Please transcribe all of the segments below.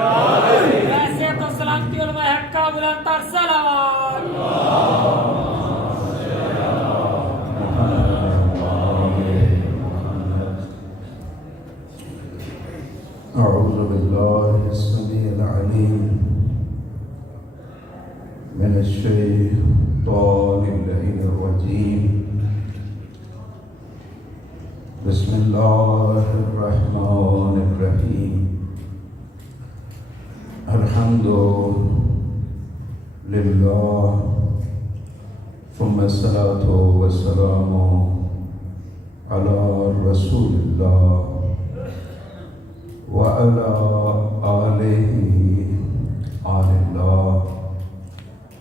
ایسے تو سلامتی علماء حق کا بلند تر صلوات. أعوذ بالله السميع العليم من الشيطان اللعين الرجيم. بسم الله الرحمن الرحيم. الحمد لله ثم الصلاة والسلام على رسول الله وعلى آله آل الله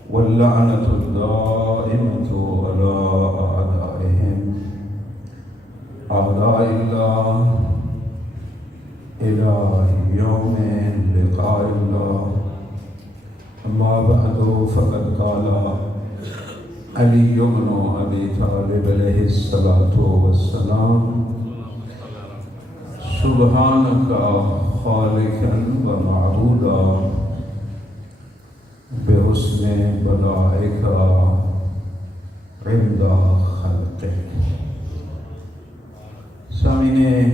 واللعنة الدائمة على أعدائهم أعداء الله إلى يوم لقاء الله. أما بعد فقد قال علي بن أبي طالب عليه الصلاة والسلام: سبحانك خالقا ومعبودا بحسن بلائك عند خلقك. سامعین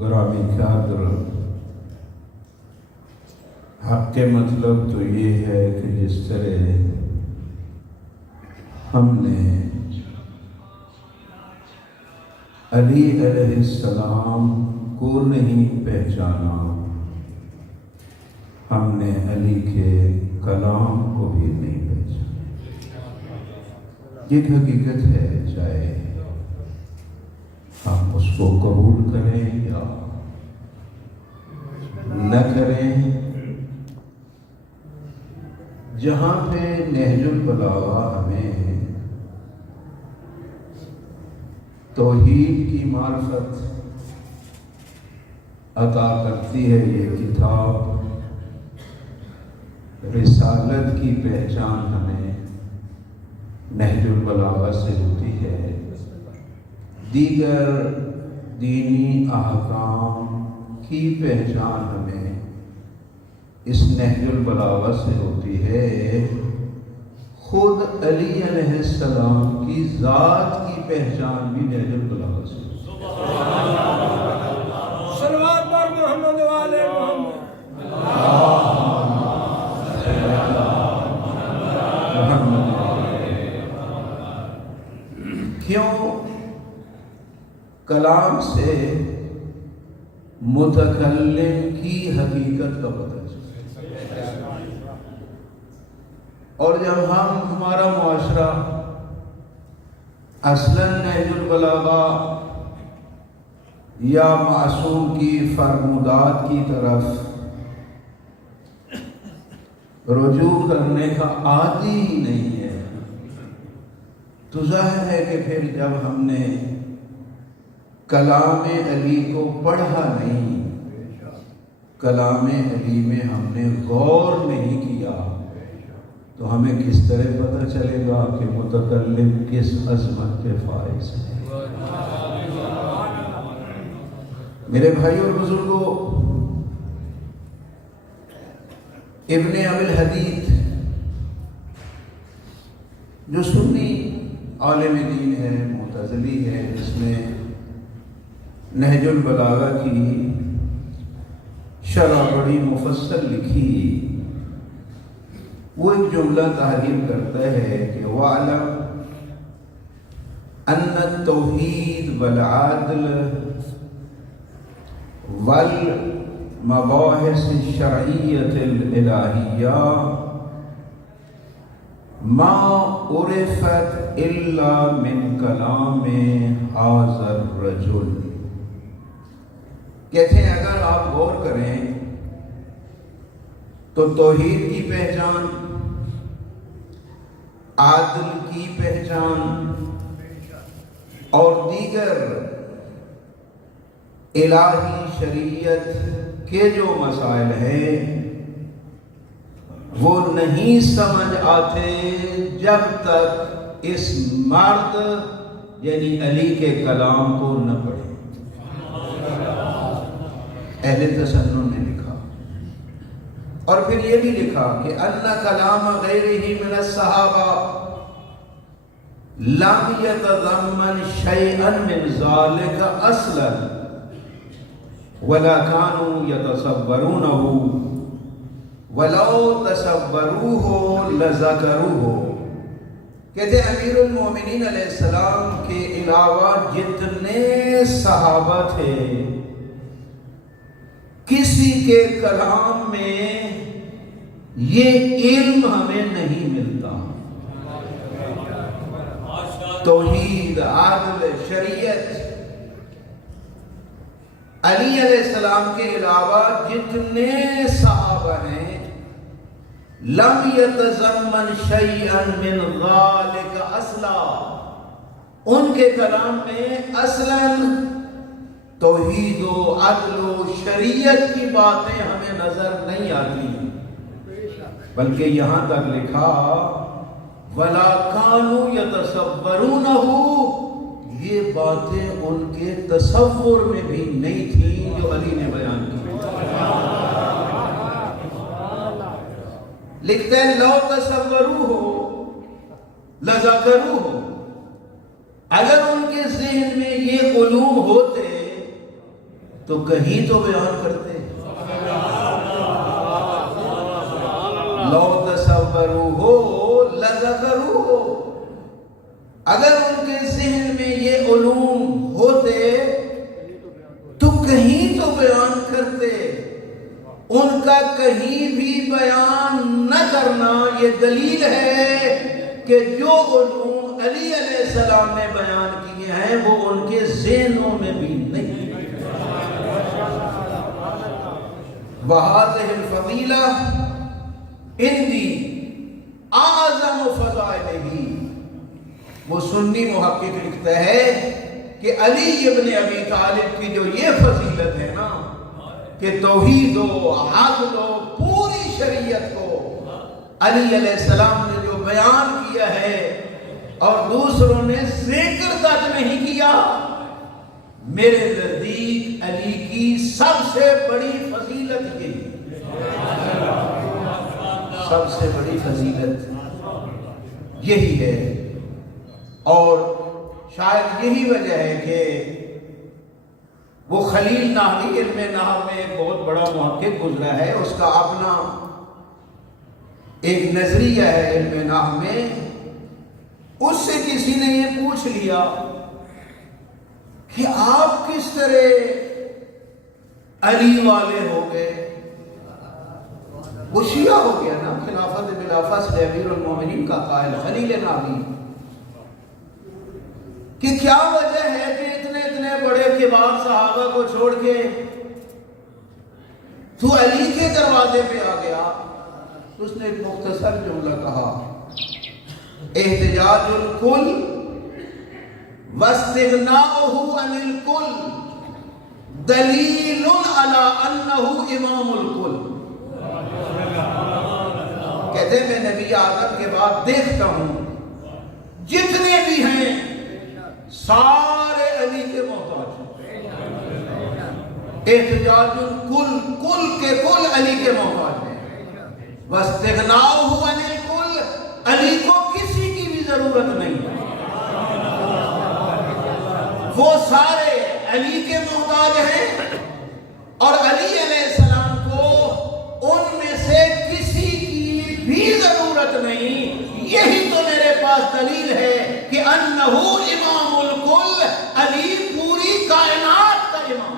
گرامی قدر، حق کے مطلب تو یہ ہے کہ جس طرح ہم نے علی علیہ السلام کو نہیں پہچانا، ہم نے علی کے کلام کو بھی نہیں پہچانا. یہ حقیقت ہے، چاہے ہم اس کو قبول کریں یا نہ کریں. جہاں پہ نہج البلاغہ ہمیں توحید کی معرفت عطا کرتی ہے، یہ کتاب رسالت کی پہچان ہمیں نہج البلاغہ سے ہوتی ہے، دیگر دینی احکام کی پہچان ہمیں اس نہج البلاغہ سے ہوتی ہے. خود علی علیہ السلام کی ذات کی پہچان بھی نہج البلاغہ سے ہوتی ہے. صلوات بر محمد والے محمد. کیوں؟ کلام سے متکلم کی حقیقت کا پتہ چلتا ہے. اور جب ہمارا معاشرہ اصلاً نہج البلاغہ یا معصوم کی فرمودات کی طرف رجوع کرنے کا عادی ہی نہیں ہے، تو ظاہر ہے کہ پھر جب ہم نے کلام علی کو پڑھا نہیں، کلام علی میں ہم نے غور نہیں کیا، تو ہمیں کس طرح پتہ چلے گا کہ متکلم کس عظمت کے فائز ہے. میرے بھائی اور بزرگوں، ابن ابی الحدید جو سنی عالم دین ہے، معتزلی ہے، جس نے نہج البلاغہ کی شرح بڑی مفصل لکھی، وہ ایک جملہ تحریر کرتا ہے کہ وَعْلَمْ أَنَّ التَّوْحِيدَ وَالْعَدْلَ وَالْمَبَاحِثِ الشَّرْعِيَّةِ الْإِلَٰهِيَّةِ مَا عُرِفَتْ إِلَّا مِنْ كَلَامِ هَٰذَا الرَّجُلِ. کہتے ہیں اگر آپ غور کریں تو توحید کی پہچان، عادل کی پہچان اور دیگر الہی شریعت کے جو مسائل ہیں وہ نہیں سمجھ آتے جب تک اس مرد یعنی علی کے کلام کو نہ پڑھیں. اہل تسنن نے لکھا اور پھر یہ بھی لکھا کہ ان کلام غیرہ من الصحابہ لم يتضمن شيئا من ذلك اصلا ولا كانوا يتصورونه ولو تصوروه لذكروه. کہتے امیر المومنین علیہ السلام کے علاوہ جتنے صحابہ تھے کسی کے کلام میں یہ علم ہمیں نہیں ملتا. توحید، عدل، شریعت. علی علیہ السلام کے علاوہ جتنے صحابہ ہیں لم یتضمن شیئا من ذالک اصلا، ان کے کلام میں اصلاً توحید و عدل و شریعت کی باتیں ہمیں نظر نہیں آتی، بلکہ یہاں تک لکھا وَلَا كَانُوا يَتَصَوَّرُونَهُ، یہ باتیں ان کے تصور میں بھی نہیں تھیں جو علی نے بیان کی. لکھتے ہیں لو تصوروہ لذکروہ، اگر ان کے ذہن میں یہ علوم ہوتے تو کہیں تو بیان کرتے. لو تصوروہ لذکروہ، اگر ان کے ذہن میں یہ علوم ہوتے تو کہیں تو بیان کرتے. ان کا کہیں بھی بیان نہ کرنا یہ دلیل ہے کہ جو علوم علی علیہ السلام نے بیان کیے ہیں وہ ان کے ذہنوں میں بھی نہیں. وَهَذِهِ الْفَضِيلَةُ عِنْدِي اعظم فضائلہ. وہ سنی محقق لکھتا ہے کہ علی ابن ابی طالب کی جو یہ فضیلت ہے نا کہ توحید و عدل و پوری شریعت کو علی علیہ السلام نے جو بیان کیا ہے اور دوسروں نے ذکر تک نہیں کیا، میرے نزدیک علی کی سب سے بڑی فضیلت یہی، سب سے بڑی فضیلت یہی ہے. اور شاید یہی وجہ ہے کہ وہ خلیل نحوی علم نحو میں ایک بہت بڑا محقق گزرا ہے، اس کا اپنا ایک نظریہ ہے علم نحو میں. اس سے کسی نے یہ پوچھ لیا کہ آپ کس طرح علی والے ہو گئے؟ وہ شیعہ ہو گیا نا، خلافت بلا فصل امیر المومنین کا قائل خلیل نحوی. کہ کیا وجہ ہے کہ اتنے بڑے کبار صحابہ کو چھوڑ کے تو علی کے دروازے پہ آ گیا؟ اس نے ایک مختصر جملہ کہا، احتجاج الکل واستغناؤہ عن الکل دلیل علی انہ امام الکل. کہتے ہیں میں نبی اعظم کے بعد دیکھتا ہوں جتنے بھی ہیں سارے علی کے محتاج ہیں. احتجاج الکل، کل کے کل علی کے محتاج ہیں. واستغناؤہ عن الکل، علی کو کسی کی بھی ضرورت نہیں ہے، وہ سارے علی کے محتاج ہیں. اور علی علیہ السلام کو ان میں سے کسی کی بھی ضرورت نہیں. یہی تو میرے پاس دلیل ہے کہ انہ امام الکل، علی پوری کائنات کا امام.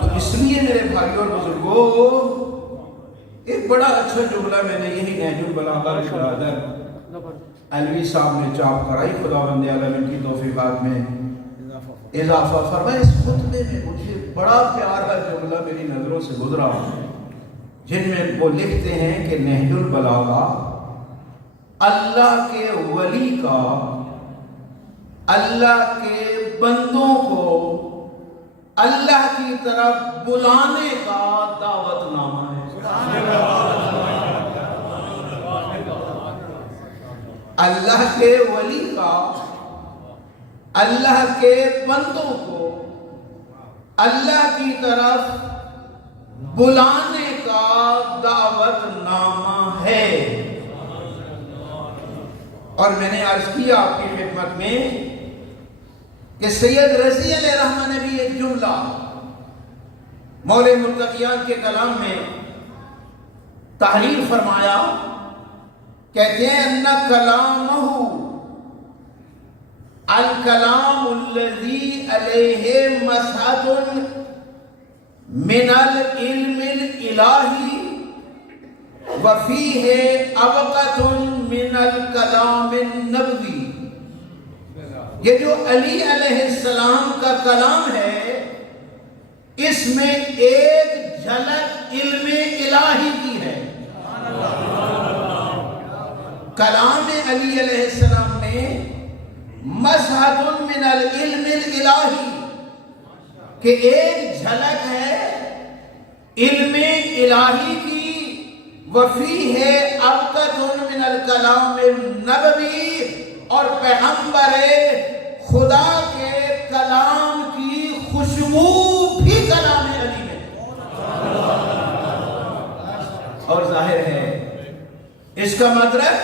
تو اس لیے میرے بھائیوں اور بزرگوں ایک بڑا اچھا جملہ میں نے یہی نہج البلاغہ برادر علوی صاحب نے چاپ کرائی، خداوند عالم کی توفیقات میں اضافہ فرمایا. اس خطبے میں مجھے بڑا پیارا جملہ میری نظروں سے گزرا جن میں وہ لکھتے ہیں کہ نہج البلاغہ اللہ کے ولی کا، اللہ کے بندوں کو اللہ کی طرف بلانے کا دعوت نامہ ہے. اللہ کے ولی کا اللہ کے بندوں کو اللہ کی طرف بلانے کا دعوت نامہ ہے۔ اور میں نے عرض کیا آپ کی خدمت میں کہ سید رضی علیہ رحمہ نے بھی ایک جملہ مولے متقیان کے کلام میں تحریر فرمایا، کہتے ہیں ان کلامہ الکلام الذی علیہ مسحۃ من العلم الالہی وفیہ ابقۃ من الکلام النبوی۔ یہ جو علی علیہ السلام کا کلام ہے، اس میں ایک جھلک علم الہی کی ہے۔ کلام علی علیہ السلام میں مسحۃ من العلم الالہی کہ ایک جھلک ہے علم الہی کی، وفیہ ابقۃ من الکلام النبوی، اور پیغمبر خدا کے کلام کی خوشبو بھی کلام علی میں۔ اور ظاہر ہے اس کا مطلب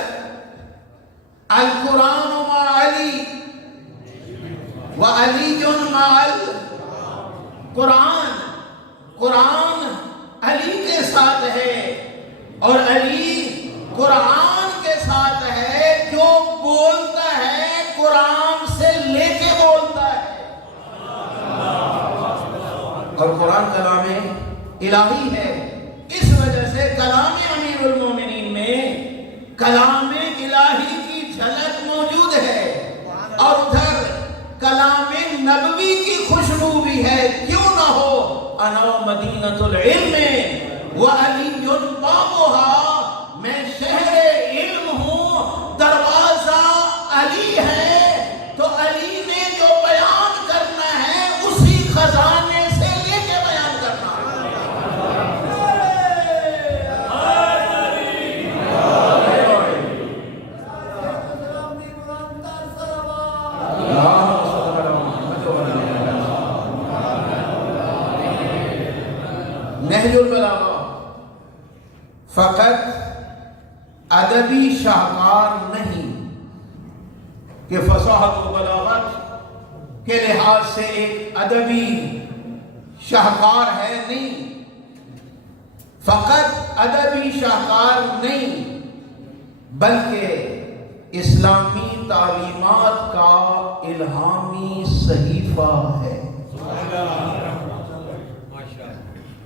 القرآن مع علی وعلی مع القرآن، قرآن علی کے ساتھ ہے اور علی قرآن کے ساتھ ہے۔ جو بولتا ہے قرآن سے لے کے بولتا ہے، اور قرآن کلام الہی ہے۔ اس وجہ سے کلام امیر المومنین میں کلام الہی کی جھلک موجود ہے، اور ادھر کلام نبوی کی خوشبو بھی ہے۔ کیوں نہ ہو؟ انا مدینۃ العلم وعلی بابها، میں شہر علم ہوں، دروازہ علی ہے، تو علی نے جو بیان کرنا ہے اسی خزانے سے لے کے بیان کرنا ہے۔ نہج البلاغہ فقط ادبی شاہکار نہیں کہ فصاحت و بلاغت کے لحاظ سے ایک ادبی شاہکار ہے، نہیں، فقط ادبی شاہکار نہیں بلکہ اسلامی تعلیمات کا الہامی صحیفہ ہے۔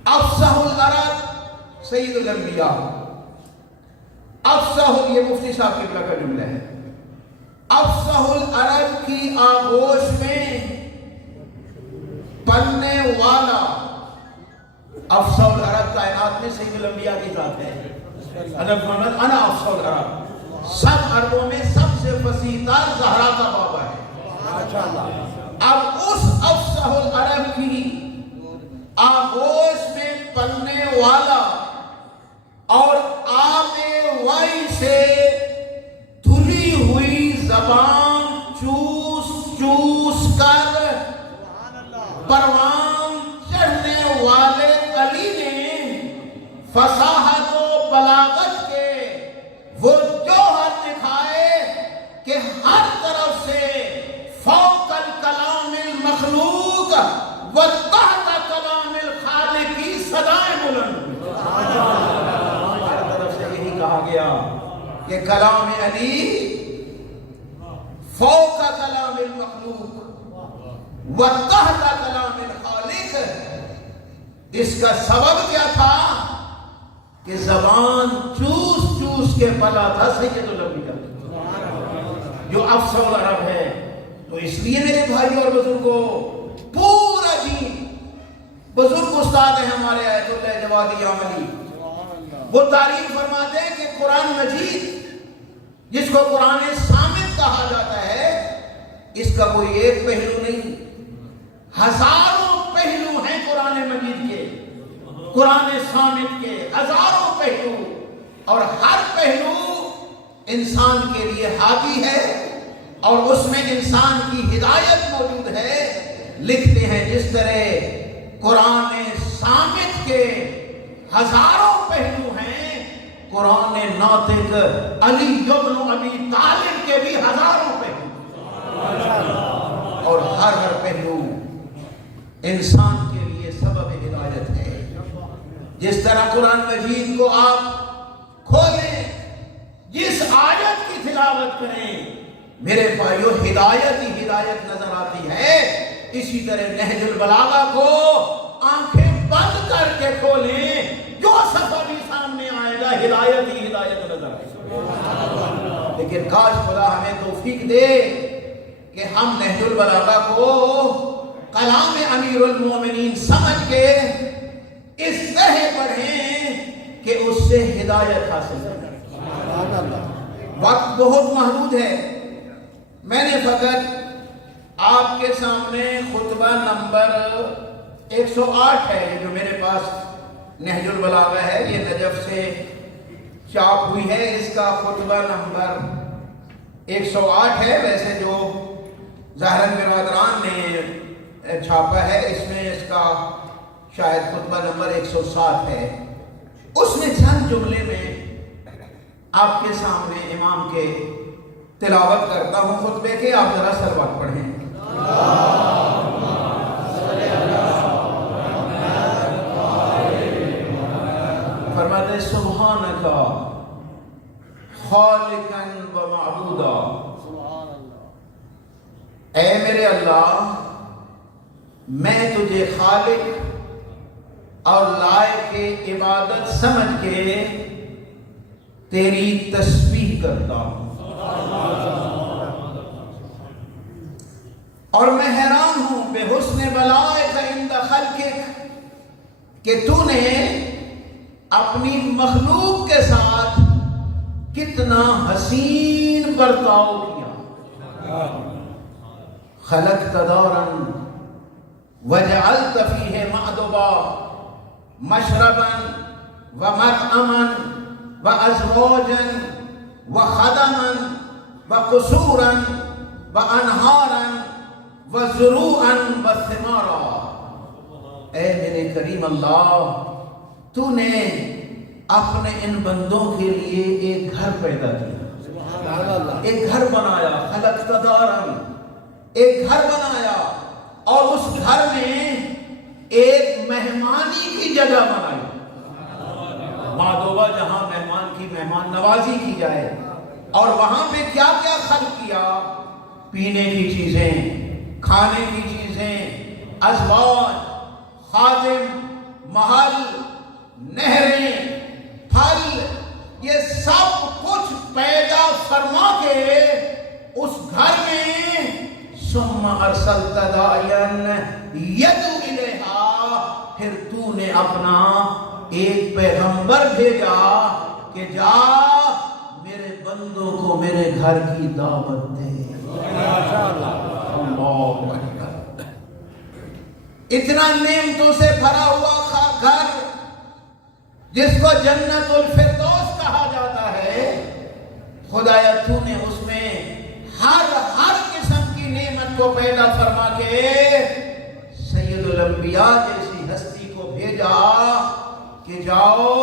افصح العرب سید الانبیاء، افصح، یہ مفتی صاحب قبلہ کا جملہ ہے، افصح العرب کی آغوش میں پڑھنے والا، افصح العرب کائنات میں سید الانبیاء کی ذات ہے۔ حضرت محمد انا افصح العرب، سب عربوں میں سب سے فصیح تر زہرا کا بابا ہے۔ اب اس افصح العرب کی آغوش میں پلنے والا اور آب وائی سے دھلی ہوئی زبان چوس چوس کر پروان چڑھنے والے علی نے فصاحت و بلاغت کے وہ جوہر دکھائے کہ ہر طرف سے فوق الکلام المخلوق و تحت کلام الخالق کی صدائیں بلند۔ ہر طرف سے یہی کہا گیا کہ کلام علی فوق کلام المخلوق و تحت کلام الخالق۔ اس کا سبب کیا تھا کہ زبان چوس چوس کے پلا تھا سید الانبیاء جو افصح العرب ہے۔ تو اس لیے میرے بھائی اور بزرگوں، پورا دین، بزرگ استاد ہیں ہمارے آیت اللہ جوادی عملی، وہ تعریف فرماتے ہیں کہ قرآن مجید جس کو قرآن صامت کہا جاتا ہے، اس کا کوئی ایک پہلو نہیں، ہزاروں پہلو ہیں قرآن مجید کے، قرآن صامت کے ہزاروں پہلو، اور ہر پہلو انسان کے لیے ہادی ہے اور اس میں انسان کی ہدایت موجود ہے۔ لکھتے ہیں جس طرح قرآن صامت کے ہزاروں پہلو ہیں، قرآن ناطق علی ابن ابی طالب کے بھی ہزاروں پہلو، اور ہر پہلو انسان کے لیے سبب ہدایت ہے۔ جس طرح قرآن مجید کو آپ کھولیں، جس آیت کی تلاوت کریں، میرے بھائیو ہدایت ہی ہدایت نظر آتی ہے۔ اسی طرح نہج البلاغہ کو آنکھیں بند کر کے کھولیں، جو صفحہ بھی سامنے آئے گا ہدایت ہی ہدایت نظر آئے گا۔ لیکن کاش خدا ہمیں توفیق دے کہ ہم نہج البلاغہ کو کلام امیر المومنین سمجھ کے اس طرح پڑھیں کہ اس سے ہدایت حاصل کریں۔ وقت بہت محدود ہے، میں نے فقط آپ کے سامنے خطبہ نمبر 108 ہے، یہ جو میرے پاس نہج البلاغہ ہے، یہ نجف سے چاپ ہوئی ہے، اس کا خطبہ نمبر 108 ہے۔ ویسے جو ظاہراً برادران نے چھاپا ہے، اس میں اس کا شاید خطبہ نمبر 107 ہے۔ اس میں چند جملے میں آپ کے سامنے امام کے تلاوت کرتا ہوں خطبے کے، آپ ذرا سلوات پڑھیں۔ فرماتے ہیں سبحانک خالقا و معبودا، اے میرے اللہ، میں تجھے خالق اور لائق عبادت سمجھ کے تیری تسبیح کرتا ہوں، اور میں حیران ہوں بے حسن بلائک عند خلقک کہ تو نے اپنی مخلوق کے ساتھ کتنا حسین برتاؤ کیا۔ خلقت دارا وجعلت فیہ معدبا مشربا ومطعما وازواجا وخدما وقصورا وانہارا وزروعا وثمارا۔ اے میرے کریم اللہ، تو نے اپنے ان بندوں کے لیے ایک گھر پیدا کیا، ایک گھر بنایا، خلقت دارا، ایک گھر بنایا، اور اس گھر میں ایک مہمانی کی جگہ بنائی، مادوبہ، جہاں مہمان کی مہمان نوازی کی جائے، اور وہاں پہ کیا کیا خلق کیا؟ پینے کی چیزیں، کھانے کی چیزیں، ازواج، خادم، محل، نہریں، پھل، یہ سب کچھ پیدا فرما کے اس گھر میں ثم ارسلت داعیا یدعو الیہا، پھر تو نے اپنا ایک پیغمبر بھیجا کہ جا میرے بندوں کو میرے گھر کی دعوت دے۔ اللہ اکبر، اتنا نعمتوں سے بھرا ہوا گھر جس کو جنت الفردوس کہا جاتا ہے، خدایا تو نے اس میں ہر قسم کی نعمت کو پیدا فرما کے سید الانبیاء جیسی ہستی کو بھیجا کہ جاؤ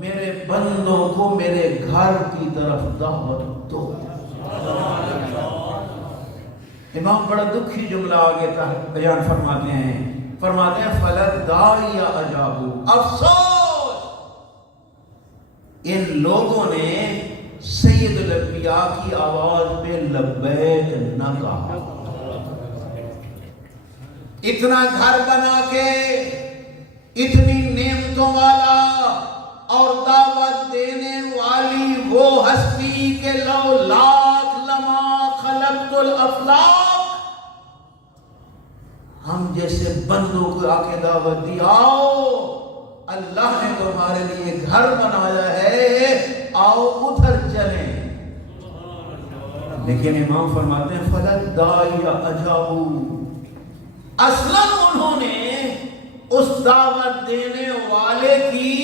میرے بندوں کو میرے گھر کی طرف دعوت دو۔ امام بڑا دکھی جملہ آگے بیان فرماتے ہیں، فلد داعی اجابو، افسوس ان لوگوں نے سید الانبیاء کی آواز پہ لبیک نہ کہا۔ اتنا گھر بنا کے، اتنی نعمتوں والا اور دعوت دینے والی وہ ہستی کے لولاک لما خلقت الافلاق، ہم جیسے بندوں کو آ کے دعوت دی، آؤ اللہ نے تمہارے لیے گھر بنایا ہے، آؤ ادھر چلیں۔ لیکن امام فرماتے ہیں فلد داعی اجابو، اصلاً انہوں نے اس دعوت دینے والے کی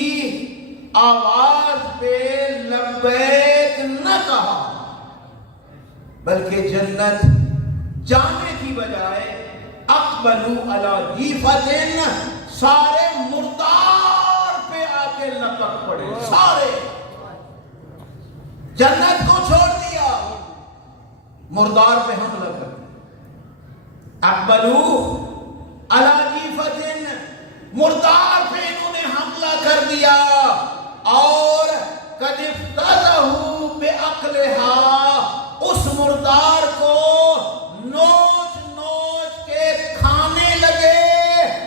آواز پہ لبیک نہ کہا، بلکہ جنت جانے کی بجائے اقبلوا علی جیفتن، سارے مردار پہ آ کے لپک پڑے، سارے جنت کو چھوڑ دیا، مردار پہ حملہ کر دیا۔ اقبلوا علی جیفتن، مردار پہ انہوں نے حملہ کر دیا، اور قد افتضحوا بعقلها، اس مردار کو نوچ نوچ کے کھانے لگے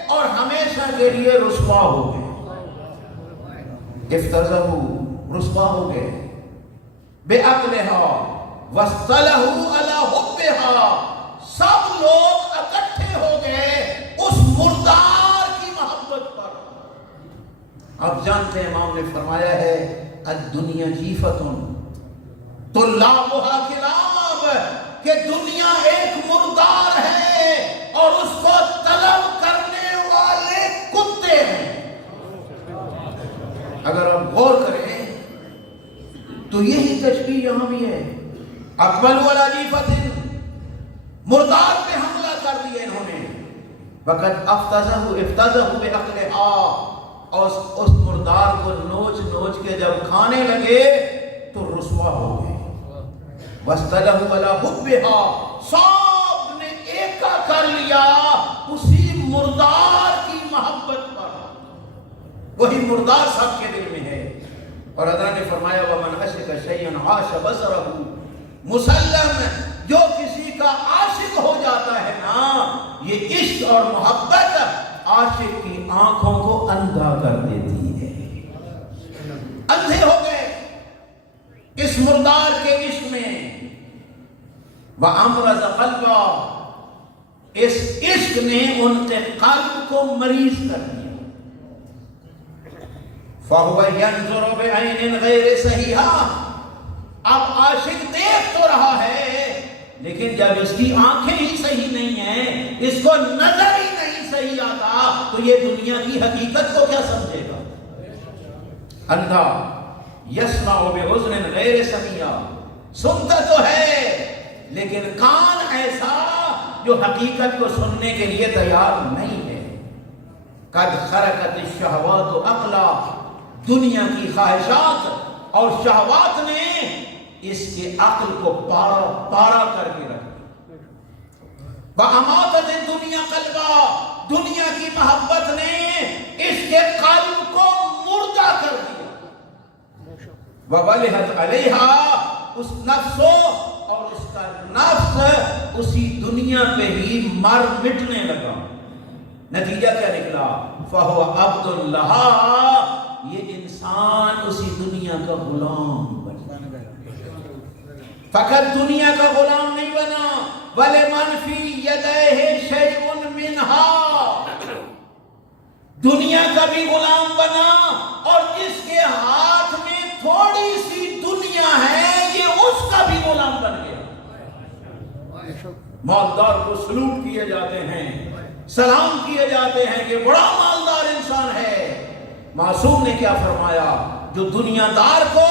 اور ہمیشہ کے لیے رسوا ہو گئے۔ افتضحوا، رسوا ہو گئے، بعقلها واصطلحوا على حبها، سب لوگ اکٹھے ہو گئے اس مردار کی محبت پر۔ اب جانتے ہیں امام نے فرمایا ہے الدنیا جیفتن طلابها کلاب، کہ دنیا ایک مردار ہے اور اس کو طلب کرنے والے کتے ہیں۔ اگر آپ غور کریں تو یہی تشبیہ یہاں بھی ہے۔ اقبلوا علی جیفتن، مردار پہ حملہ کر دیا انہوں نے، وقد افتضحوا بعقلها، اور اس مردار کو نوچ نوچ کے جب کھانے لگے تو رسوا ہو گئے۔ واصطلحوا علی حبها، سب نے ایکا کر لیا اسی مردار کی محبت پر، وہی مردار سب کے دل میں ہے۔ اور حضرت نے فرمایا ومن عشق شیئا عاش بصرہ، مسلم جو کسی کا عاشق ہو جاتا ہے نا، یہ عشق اور محبت عاشق کی آنکھوں کو اندھا کر دیتی ہے، اندھے ہو گئے اس مردار کے عشق میں۔ وَأَمْرَضَ قَلْبًا، اس عشق نے ان کے قلب کو مریض کر دیا۔ فَهُوَ يَنْظُرُ بِعَيْنٍ غَيْرِ صَحِيحَةٍ، اب عاشق دیکھ تو رہا ہے لیکن جب اس کی آنکھیں ہی صحیح نہیں ہیں، اس کو نظر ہی نہیں صحیح آتا، تو یہ دنیا کی حقیقت کو کیا سمجھے گا؟ اندھا یسمع بِعُذْنٍ غَيْرِ سَمِيعٍ، سنتا تو ہے لیکن کان ایسا جو حقیقت کو سننے کے لیے تیار نہیں ہے۔ قد خرقت الشہوات عقلا، دنیا کی خواہشات اور شہوات نے اس کے عقل کو پارا کر کے رکھ دیا۔ وَأَمَاتَتِ الدُّنْيَا قَلْبًا، دنیا کی محبت نے اس کے قلب کو مردہ کر دیا۔ وَوَلِحَتْ عَلَيْهَا، اس نفس اور اس کا نفس اسی دنیا پہ ہی مر مٹنے لگا۔ نتیجہ کیا نکلا؟ فَهُوَ عَبْدٌ لَهَا، یہ انسان اسی دنیا کا غلام بن گیا۔ فقط دنیا کا غلام نہیں بنا، وَلِمَنْ فِي يَدَيْهِ شَيْءٌ مِّنْهَا، دنیا کا بھی غلام بنا، اور جس کے ہاتھ میں تھوڑی سی دنیا ہے یہ اس کا بھی غلام بن گیا۔ مالدار کو سلوٹ کیے جاتے ہیں، سلام کیے جاتے ہیں کہ بڑا مالدار انسان ہے۔ معصوم نے کیا فرمایا؟ جو دنیا دار کو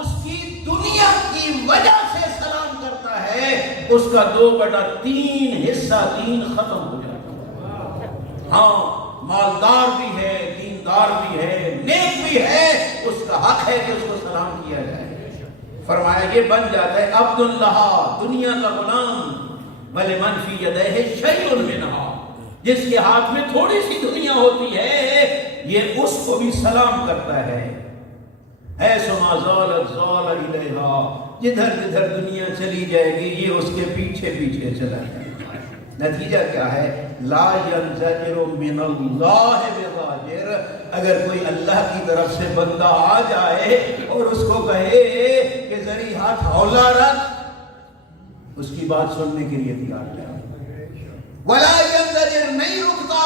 اس کی دنیا کی وجہ سے سلام کرتا ہے، اس کا 2/3 حصہ دین ختم ہو جاتا ہے۔ ہاں، مالدار بھی ہے، دیندار بھی ہے، نیک بھی ہے، اس کا حق ہے کہ اس کو سلام کیا جائے۔ فرمایا یہ بن جاتا ہے عبد اللہ، دنیا کا غلام۔ وَلِمَنْ فِي يَدَيْهِ شَيْءٌ مِّنْهَا، جس کے ہاتھ میں تھوڑی سی دنیا ہوتی ہے یہ اس کو بھی سلام کرتا ہے۔ ایسما زالت زال الیہا، جدھر جدھر دنیا چلی جائے گی یہ اس کے پیچھے پیچھے چلا جائے گا۔ نتیجہ کیا ہے؟ لا ينزجر من اللہ بزاجر، اگر کوئی اللہ کی طرف سے بندہ آ جائے اور اس کو کہے کہ ذری ہاتھ ہولا رکھ، اس کی بات سننے کے لیے تیار ہے۔ ولا ينزجر، نہیں رکتا،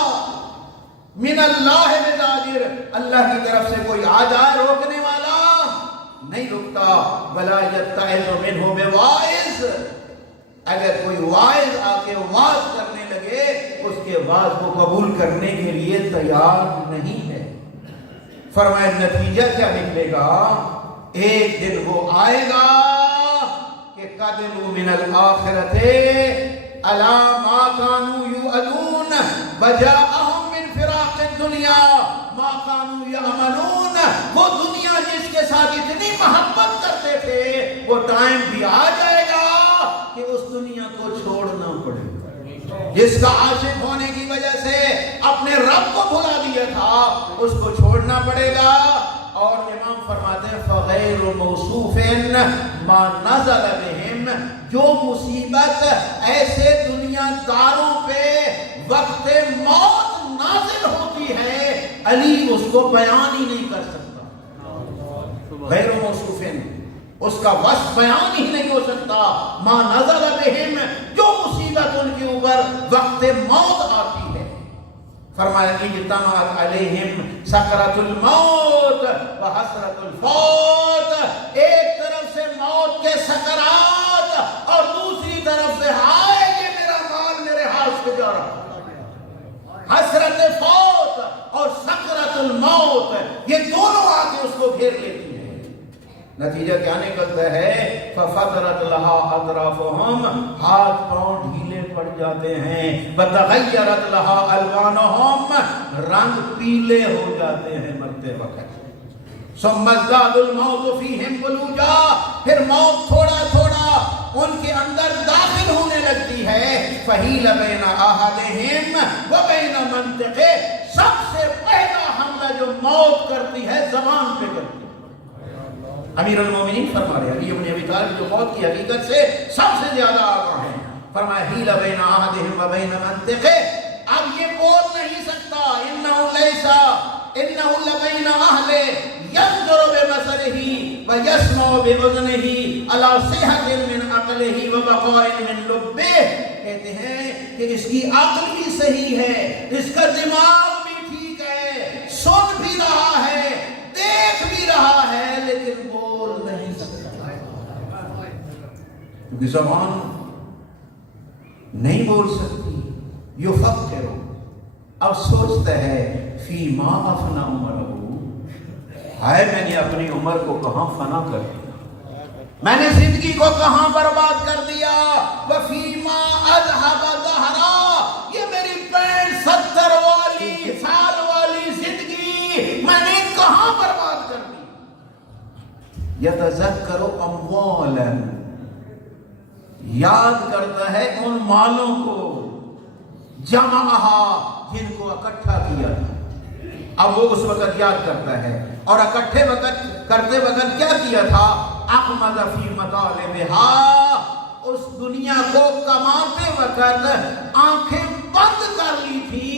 من اللہ بزاجر، اللہ کی طرف سے کوئی آ جائے روکنے والا نہیں رکتا۔ ولا يتعظ منہ بواعظ، اگر کوئی واعظ آ کے واعظ کرنے لگے اس کے واعظ کو قبول کرنے کے لیے تیار نہیں ہے۔ فرمایا نتیجہ کیا نکلے گا؟ ایک دن وہ آئے گا کہ قَدِرُوا مِنَ الْآخِرَةِ أَلَا مَا كَانُوا يُؤَدُونَ وَجَاءَهُمْ مِنْ فِرَاقِ الدُّنْيَا مَا كَانُوا يَعْمَلُونَ. وہ دنیا جس کے ساتھ اتنی محبت کرتے تھے وہ ٹائم بھی آ جائے گا کہ اس دنیا کو چھوڑنا پڑے گا. جس کا عاشق ہونے کی وجہ سے اپنے رب کو بھلا دیا تھا اس کو چھوڑنا پڑے گا. اور امام فرماتے ہیں فغیر موصوف ما نزل بہم. جو مصیبت ایسے دنیا داروں پہ وقت موت نازل ہوتی ہے علی اس کو بیان ہی نہیں کر سکتا. غیر موصوف اس کا وصف بیان ہی نہیں ہو سکتا. ما نزل بہم جو مصیبت ان کے اوپر وقت موت آتی ہے. فرمایا اجتمعت علیہم سکرۃ الموت وحسرۃ الفوت. ایک طرف سے موت کے سکرات اور دوسری طرف سے ہائے کہ میرا مال میرے ہاتھ سے جا رہا. حسرت فوت اور سکرۃ الموت یہ دونوں آ کے اس کو گھیر لیتی ہیں. نتیجہ کیا نکلتا ہے فَفَطَرَتْ لَهَا أَطْرَافُهُمْ. ہاتھ پاؤں ڈھیلے پڑ جاتے ہیں. وَتَغَيَّرَتْ لَهَا أَلْوَانُهُمْ. رنگ پیلے ہو جاتے ہیں مرتے وقت. ثُمَّ ازْدَادَ الْمَوْتُ فِيهِمْ بُلُوجًا. پھر موت تھوڑا تھوڑا ان کے اندر داخل ہونے لگتی ہے. فَحِيلَ بَيْنَ أَحَدِهِمْ وَبَيْنَ مَنْطِقِهِ. سب سے پہلا حملہ جو موت کرتی ہے زبان پہ کرتی ہے. امیر المومنین فرما رہے ہیں علی ابن ابی طالب جو موت کی حقیقت سے سب سے زیادہ آگاہ ہیں. فرمایا حیل بین احدہم و بین منطقہ. اب یہ بول نہیں سکتا انہ لبین اہل ينظر ببصره ويسمع بأذنه على صحة من عقله وبقاء من لبه. کہتے ہیں کہ اس کی عقل بھی صحیح ہے, اس کا دماغ بھی ٹھیک ہے, سن بھی رہا ہے, دیکھ بھی رہا ہے, لیکن بول نہیں سکتا کیونکہ زبان نہیں بول سکتی. یفکر اب سوچتا ہے فی ما افنا عمرہ. ہائے میں نے اپنی عمر کو کہاں فنا کر دیا, میں نے زندگی کو کہاں برباد کر دیا. وفی ما اذهب دہرا. یہ میری 65-70 والی سال والی زندگی میں نے کہاں برباد کر دی. یتذکر اموالا. یاد کرتا ہے ان مالوں کو جمعہا جن کو اکٹھا کیا تھا. اب وہ اس وقت یاد کرتا ہے اور اکٹھے وقت کرتے وقت کیا کیا تھا. احمد فی مطالبہا. اس دنیا کو کماتے وقت آنکھیں بند کر لی تھی.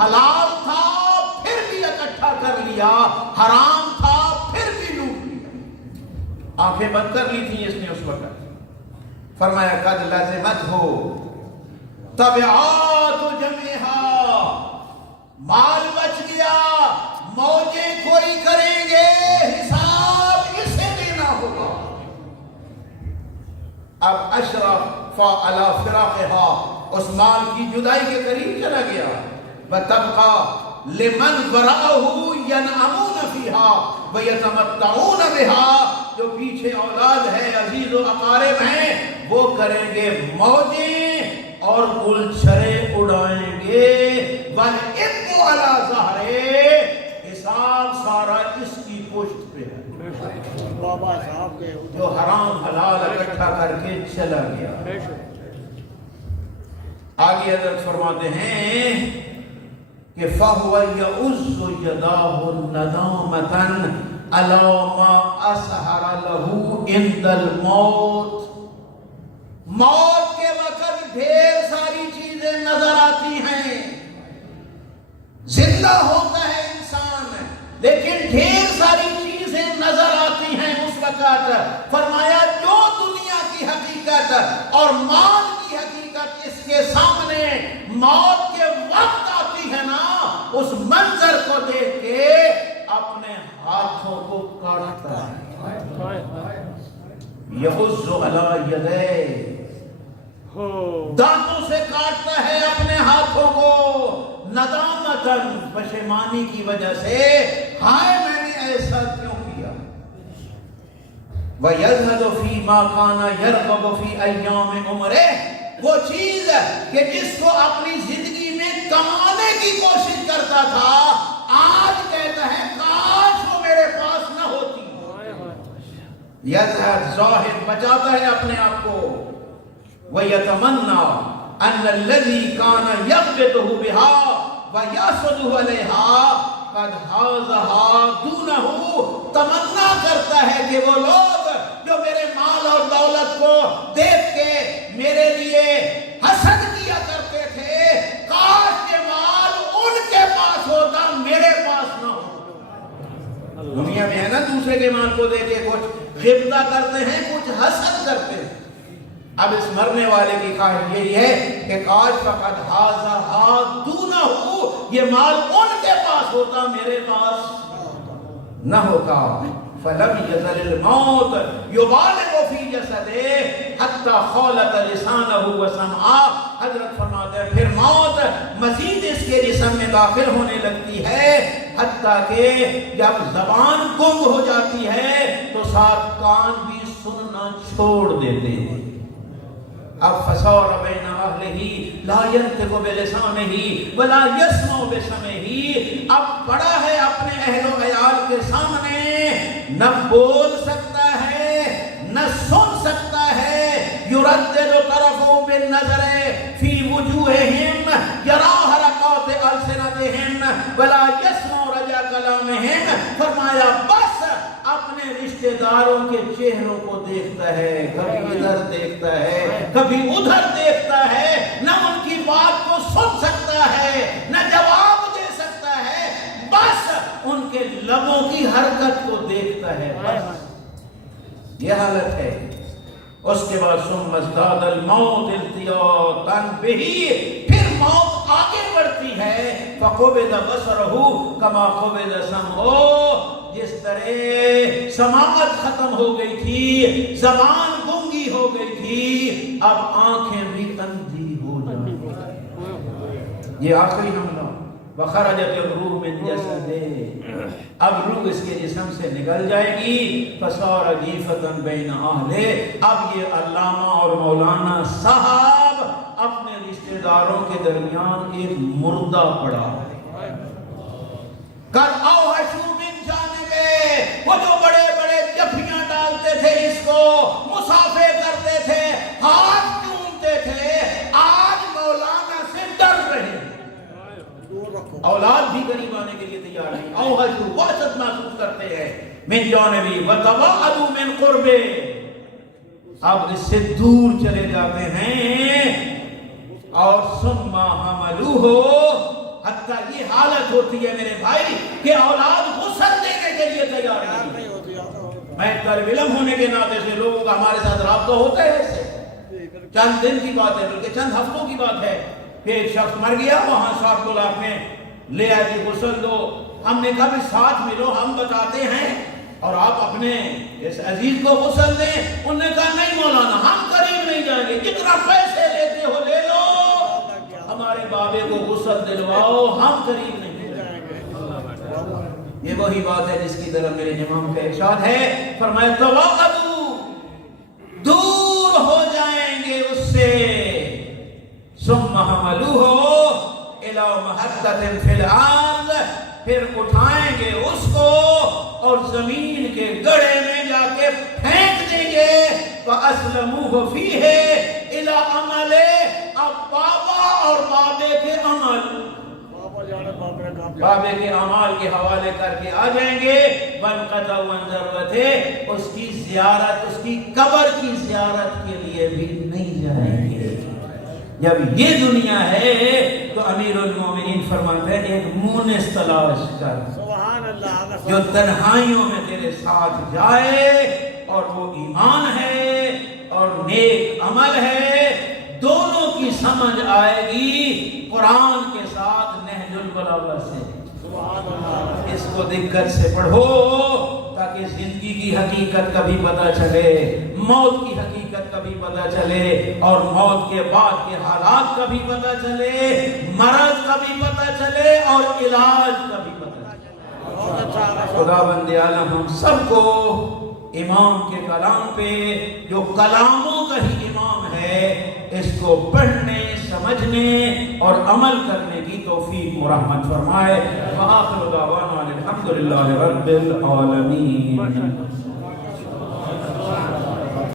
حلال تھا پھر بھی اکٹھا کر لیا, حرام تھا پھر بھی لوٹ لیا. آنکھیں بند کر لی تھی اس نے اس وقت. فرمایا قد لازمت ہو تبعات جمعہا. مال بچ گیا, موجیں کوئی کریں گے, حساب اسے دینا ہوگا. اب اشرف علی فراقہا. اس مال کی جدائی کے قریب چلا گیا. وتبقى لمن وراءه ينعمون فيها ويتمتعون بها. جو پیچھے اولاد ہے, عزیز و اقارب ہیں, وہ کریں گے موجیں اور گلچھرے اڑائیں گے. والإثم على ظہرہ. حساب سارا اس کی پشت پہ ہے. جو حرام حلال اکٹھا کر کے چلا گیا. آگے حضرت فرماتے ہیں کہ فَهُوَ يَعُزُّ يَدَاهُ نَدَامَةً عَلَى مَا أَسْهَرَ لَهُ عِنْدَ الْمَوْتِ. موت کے وقت ڈھیر ساری چیزیں نظر آتی ہیں. زندہ ہوتا ہے انسان لیکن ڈھیر ساری چیزیں نظر آتی ہیں اس وقت. فرمایا جو دنیا کی حقیقت اور مال کی حقیقت اس کے سامنے موت کے وقت آتی ہے نا, اس منظر کو دیکھ کے اپنے ہاتھوں کو کاٹتا ہے. یحز علی یدیہ. دانتوں سے کاٹتا ہے اپنے ہاتھوں کو. ندامتاً پشیمانی کی وجہ سے, ہائے میں نے ایسا کیوں کیا. وَيَزْهَدُ فِي مَا كَانَ يَرْغَبُ فِي أَيَّامِ عُمْرِهِ، وہ چیز کہ جس کو اپنی زندگی میں کمانے کی کوشش کرتا تھا، آج کہتا ہے کاش وہ میرے پاس نہ ہوتی۔ یزہد ظاہر بچاتا ہے اپنے آپ کو۔ وَيَتَمَنَّا أَنَّ الَّذِي كَانَ يَقْبِضُهُ بِهَا وَيَحْسُدُهُ عَلَيْهَا قَدْ حَازَهَا دُونَهُ، تمنا کرتا ہے کہ وہ لوگ جو میرے مال اور دولت کو دیکھ کے میرے لیے حسد کیا کرتے تھے، کاش کے مال ان کے پاس ہوتا میرے پاس نہ ہو۔ دنیا میں ہے نا دوسرے کے مال کو دیکھ کے کچھ غبطہ کرتے ہیں، کچھ حسد کرتے ہیں۔ اب اس مرنے والے کی خواہش یہی ہے کہ کاش فقط حاضہ دونہ ہو، یہ مال ان کے پاس ہوتا میرے پاس نہ ہوتا۔ فلم یزل الموت یبالغ فی جسدہ حتی خالط لسانہ وسمعہ، حضرت فرماتے ہیں پھر موت مزید اس کے جسم میں داخل ہونے لگتی ہے، حتیٰ کہ جب زبان گم ہو جاتی ہے تو ساتھ کان بھی سننا چھوڑ دیتے ہیں۔ اب فصار بین اہلہ لا ینطق بلسانہ ولا یسمع بسمعہ، اب پڑا ہے اپنے اہل و عیال کے سامنے، نہ بول سکتا ہے نہ سن سکتا ہے۔ یردد طرفہ بالنظر فی وجوہہم یرا حرکات السنتہم ولا یسمع رجا کلامہم، فرمایا بس اپنے رشتہ داروں کے چہروں کو دیکھتا ہے، کبھی ادھر دیکھتا ہے کبھی ادھر دیکھتا ہے، نہ ان کی بات کو سن سکتا ہے نہ جواب دے سکتا ہے، بس ان کے لبوں کی حرکت کو دیکھتا ہے، بس یہ حالت ہے۔ اس کے بعد ثم ازداد الموت التیاطا بہ، پھر موت آگے بڑھتی ہے، فقبض بصرہ کما قبض سمعہ، جس طرح سماعت ختم ہو گئی تھی، زبان گنگی ہو گئی تھی، اب آنکھیں بھی اندھی ہو جائیں۔ یہ آخری حملہ، وخرجت الروح من جسدہ، اب روح اس کے جسم سے نکل جائے گی، فصار جیفۃ بین اہلہ، اب یہ علامہ اور مولانا صاحب اپنے رشتہ داروں کے درمیان ایک مردہ پڑا ہے۔ کر اوحشوا من جانبہ، وہ جو بڑے بڑے جفیاں ڈالتے تھے، اس کو مصافحے کرتے تھے، ہاتھ چومتے تھے، آج مولانا سے ڈر رہے، اولاد بھی قریب آنے کے لیے تیار نہیں، اوحشوا وحشت محسوس کرتے ہیں، من جانبہ وتباعدوا من قربہ، اب اس سے دور چلے جاتے ہیں، اور ثم حملوہ، حتیٰ یہ حالت ہوتی ہے میرے بھائی کہ اولاد غسل دینے کے لیے تیار نہیں ہوتی۔ میں طالب علم ہونے کے ناطے سے لوگوں کا ہمارے ساتھ رابطہ ہوتا ہے، ایسے چند دن کی بات ہے بلکہ چند ہفتوں کی بات ہے کہ ایک شخص مر گیا، وہاں صاحب گلاب میں لے آئے کہ غسل دو، ہم نے کہا بھی ساتھ ملو، ہم بتاتے ہیں اور آپ اپنے اس عزیز کو غسل دیں۔ انہوں نے کہا نہیں مولانا، ہم قریب نہیں جائیں گے، جتنا پیسے لیتے ہو لے لو، ہمارے بابے کو غسل دلواؤ، ہم قریب نہیں جائیں گے۔ یہ وہی بات ہے جس کی طرف میرے امام کا ارشاد ہے، فرمایا تواعدوا، دور ہو جائیں گے اس سے، ثم حملوہ الی محطۃ فی الارض، پھر اٹھائیں گے اس کو اور زمین کے گڑھے میں جا کے پھینک دیں گے، فَأَسْلَمُوهُ فِيهِ إِلَىٰ عَمَلِ، اب بابا اور بابے کے عمل، بابے کے اعمال کے حوالے کر کے آ جائیں گے، وَانْقَطَعُوا عَنْ ضَرْوَتِهِ، اس کی زیارت، اس کی قبر کی زیارت کے لیے بھی نہیں جائیں گے۔ جب یہ دنیا ہے تو امیر المومنین فرماتے ہیں ایک مونس تلاش کر جو تنہائیوں میں تیرے ساتھ جائے، اور وہ ایمان ہے اور نیک عمل ہے، دونوں کی سمجھ آئے گی قرآن کے ساتھ نہج البلاغہ سے۔ اس کو دقت سے پڑھو تاکہ زندگی کی حقیقت کا بھی پتہ چلے، موت کی حقیقت کا بھی پتہ چلے، اور موت کے بعد کے حالات کا بھی پتہ چلے، مرض کا بھی پتہ چلے اور علاج کا بھی پتہ چلے۔ خدا بند عالم ہم سب کو امام کے کلام پہ جو کلاموں کا ہی امام ہے، اس کو پڑھنے، سمجھنے اور عمل کرنے کی توفیق مرحمت فرمائے۔ وآخر دعوانا الحمدللہ رب العالمین۔